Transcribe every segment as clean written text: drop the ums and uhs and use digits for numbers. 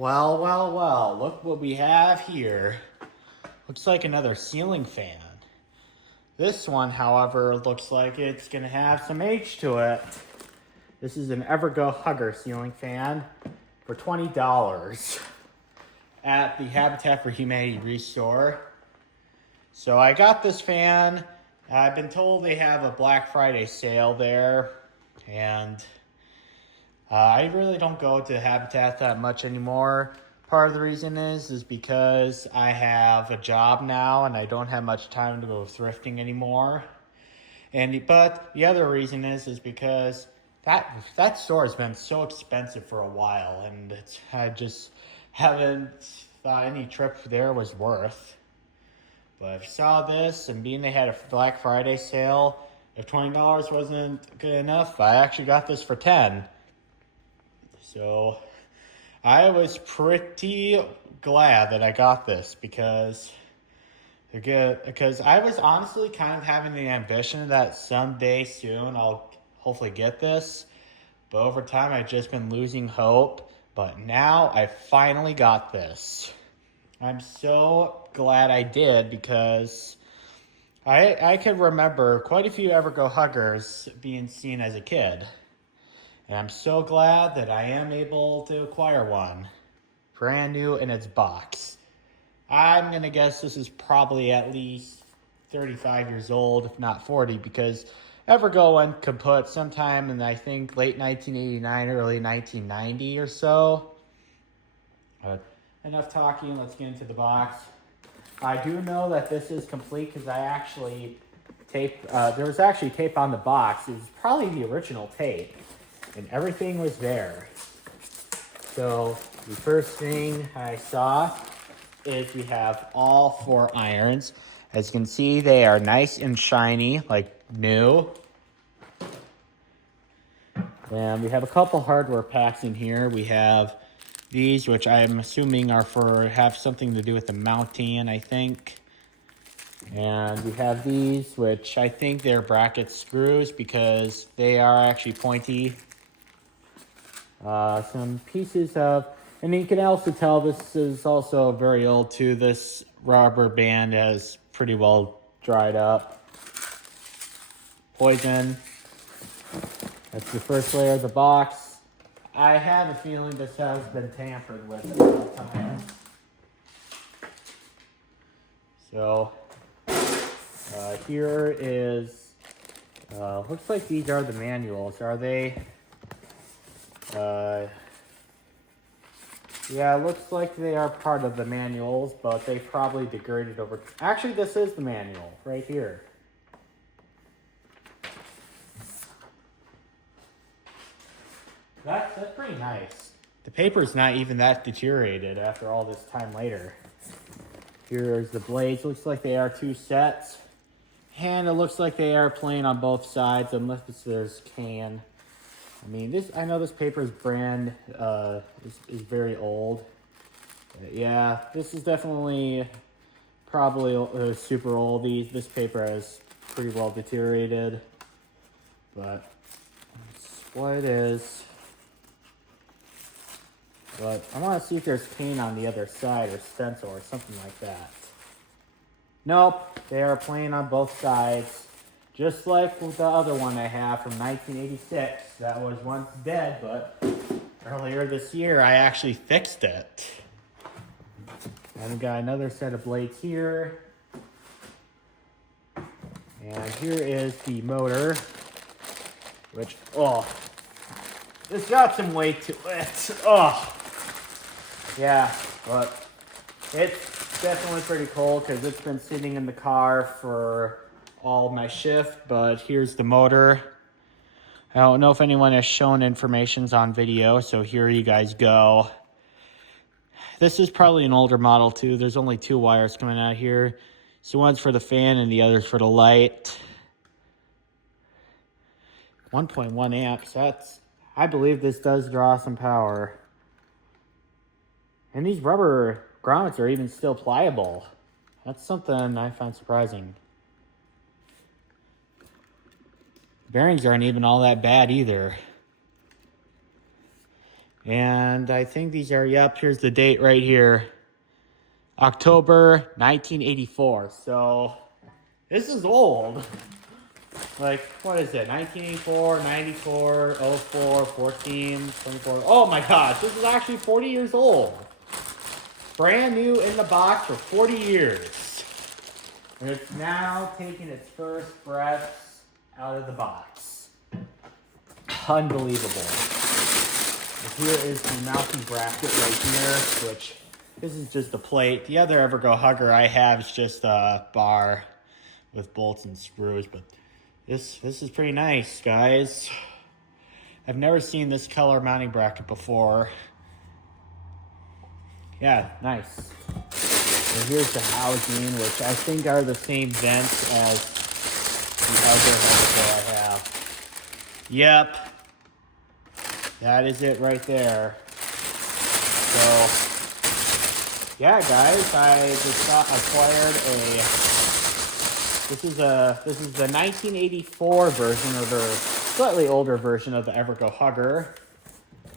Well, look what we have here. Looks like another ceiling fan. This one, however, looks like it's gonna have some age to it. This is an Evergo Hugger ceiling fan for $20 at the Habitat for Humanity Restore. So I got this fan. I've been told they have a Black Friday sale there, and I really don't go to Habitat that much anymore. Part of the reason is because I have a job now and I don't have much time to go thrifting anymore. But the other reason is because that store has been so expensive for a while, and I just haven't thought any trip there was worth. But if you saw this, and being they had a Black Friday sale, if $20 wasn't good enough, I actually got this for $10. So I was pretty glad that I got this because I was honestly kind of having the ambition that someday soon I'll hopefully get this. But over time I've just been losing hope. But now I finally got this. I'm so glad I did because I can remember quite a few Evergo Huggers being seen as a kid. And I'm so glad that I am able to acquire one. Brand new in its box. I'm going to guess this is probably at least 35 years old, if not 40, because Evergo one could put sometime in, I think, late 1989, early 1990 or so. Enough talking, let's get into the box. I do know that this is complete because I actually there was actually tape on the box. It was probably the original tape. And everything was there. So the first thing I saw is we have all 4 irons. As you can see, they are nice and shiny, like new. And we have a couple hardware packs in here. We have these, which I'm assuming have something to do with the mounting, I think. And we have these, which I think they're bracket screws because they are actually pointy. Some pieces of, and you can also tell this is also very old too. This rubber band has pretty well dried up. Poison. That's the first layer of the box. I have a feeling this has been tampered with at some time. So, here is, looks like these are the manuals. Are they? Yeah, it looks like they are part of the manuals, but they probably degraded over. Actually, this is the manual right here. That's pretty nice. The paper's not even that deteriorated after all this time later. Here's the blades. Looks like they are 2 sets. And it looks like they are plain on both sides, unless there's can. I mean, I know this paper's brand is very old. But yeah, this is definitely probably super old. This paper is pretty well deteriorated, but that's what it is. But I want to see if there's cane on the other side or stencil or something like that. Nope, they are plain on both sides. Just like with the other one I have from 1986. That was once dead, but earlier this year I actually fixed it. And we got another set of blades here. And here is the motor, which, it's got some weight to it. Yeah, but it's definitely pretty cold because it's been sitting in the car for all my shift, but here's the motor. I don't know if anyone has shown informations on video, so here you guys go. This is probably an older model too. There's only 2 wires coming out here. So one's for the fan and the other's for the light. 1.1 amps. I believe this does draw some power. And these rubber grommets are even still pliable. That's something I find surprising. Bearings aren't even all that bad either. And I think these are, yep, here's the date right here. October 1984. So this is old. Like, what is it? 1984, 94, 04, 14, 24. Oh my gosh, this is actually 40 years old. Brand new in the box for 40 years. And it's now taking its first breaths out of the box. Unbelievable. And here is the mounting bracket right here, which this is just a plate. The other Evergo Hugger I have is just a bar with bolts and screws, but this is pretty nice, guys. I've never seen this color mounting bracket before. Yeah, nice. And here's the housing, which I think are the same vents as the other Evergo I have. Yep. That is it right there. So yeah, guys, I just acquired this is the 1984 version, or the slightly older version of the Evergo Hugger.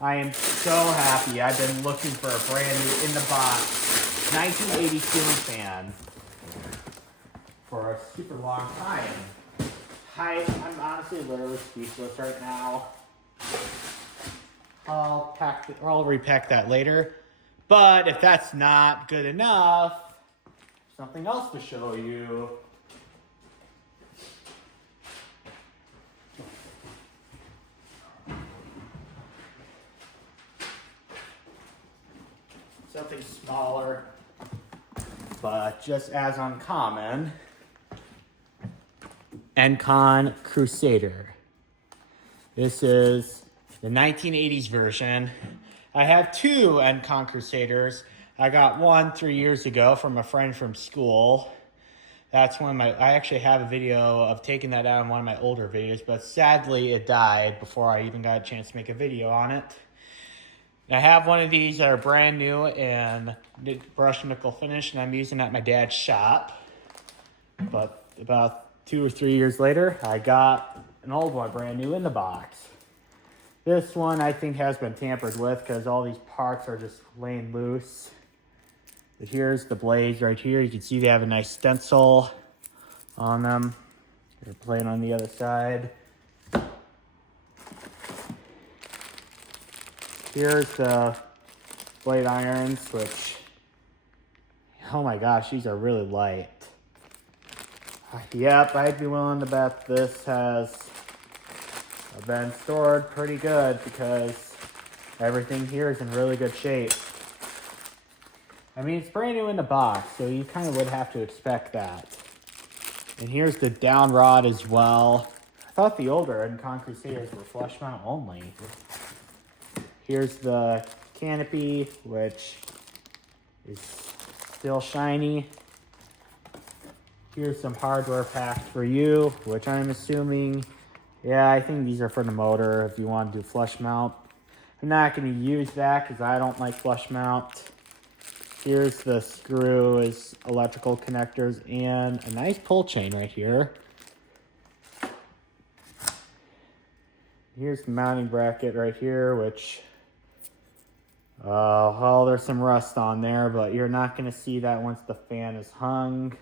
I am so happy. I've been looking for a brand new in the box 1980 ceiling fan for a super long time. I'm honestly literally speechless right now. I'll repack that later. But if that's not good enough, something else to show you. Something smaller, but just as uncommon. Encon Crusader. This is the 1980s version. I have two Encon Crusaders. I got one 3 years ago from a friend from school. That's one of I actually have a video of taking that out in one of my older videos, but sadly it died before I even got a chance to make a video on it. I have one of these that are brand new and brushed nickel finish, and I'm using it at my dad's shop. But about 2 or 3 years later, I got an old one brand new in the box. This one I think has been tampered with because all these parts are just laying loose. But here's the blades right here. You can see they have a nice stencil on them. They're playing on the other side. Here's the blade irons, which, oh my gosh, these are really light. Yep, I'd be willing to bet this has been stored pretty good because everything here is in really good shape. I mean, it's brand new in the box, so you kind of would have to expect that. And here's the down rod as well. I thought the older Encon Crusaders were flush mount only. Here's the canopy, which is still shiny. Here's some hardware packs for you, which I'm assuming, yeah, I think these are for the motor if you want to do flush mount. I'm not going to use that because I don't like flush mount. Here's the screw, is electrical connectors, and a nice pull chain right here. Here's the mounting bracket right here, which, well, there's some rust on there, but you're not going to see that once the fan is hung.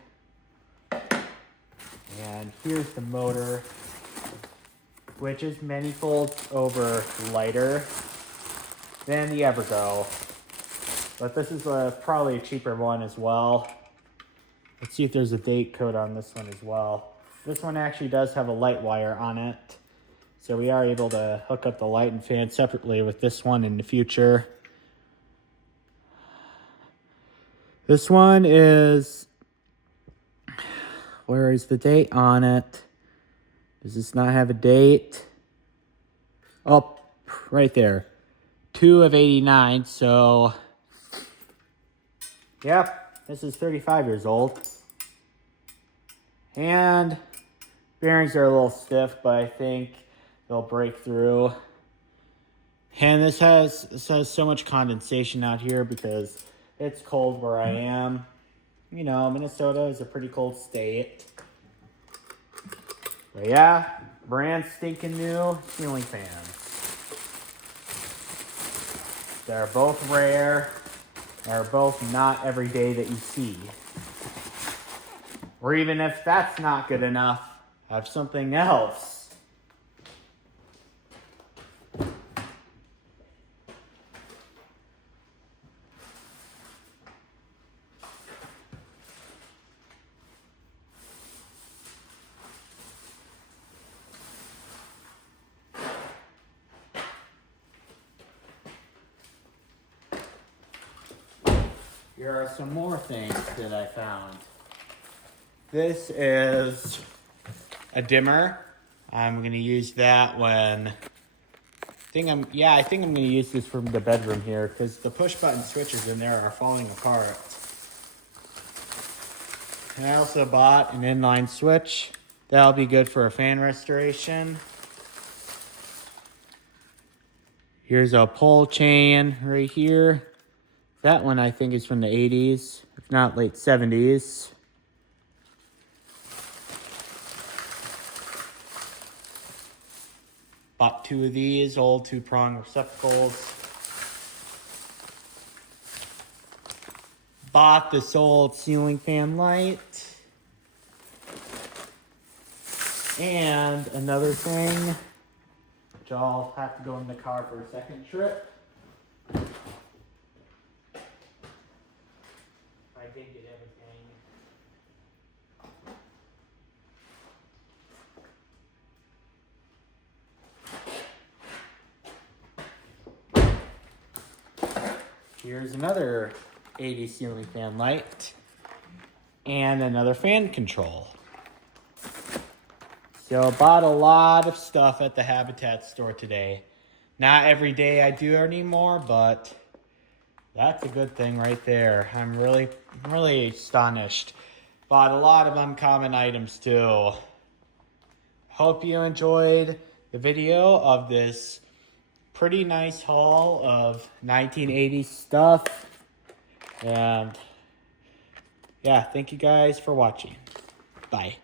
And here's the motor, which is many folds over lighter than the Evergo. But this is probably a cheaper one as well. Let's see if there's a date code on this one as well. This one actually does have a light wire on it. So we are able to hook up the light and fan separately with this one in the future. This one is, where is the date on it? Does this not have a date? Oh, right there. 2 of 89, so yep, this is 35 years old. And bearings are a little stiff, but I think they'll break through. And this has so much condensation out here because it's cold where I am. You know, Minnesota is a pretty cold state. But yeah, brand stinking new ceiling fans. They're both rare. They're both not every day that you see. Or even if that's not good enough, have something else. Here are some more things that I found. This is a dimmer. I'm gonna use that when I think I'm gonna use this from the bedroom here because the push button switches in there are falling apart. And I also bought an inline switch. That'll be good for a fan restoration. Here's a pole chain right here. That one I think is from the 80s, if not late 70s. Bought 2 of these old 2-prong receptacles. Bought this old ceiling fan light. And another thing, which I'll have to go in the car for a second trip. I did get everything. Here's another 80 ceiling fan light and another fan control. So I bought a lot of stuff at the Habitat store today. Not every day I do anymore, but that's a good thing right there. I'm really astonished. Bought a lot of uncommon items too. Hope you enjoyed the video of this pretty nice haul of 1980s stuff. And yeah, thank you guys for watching. Bye.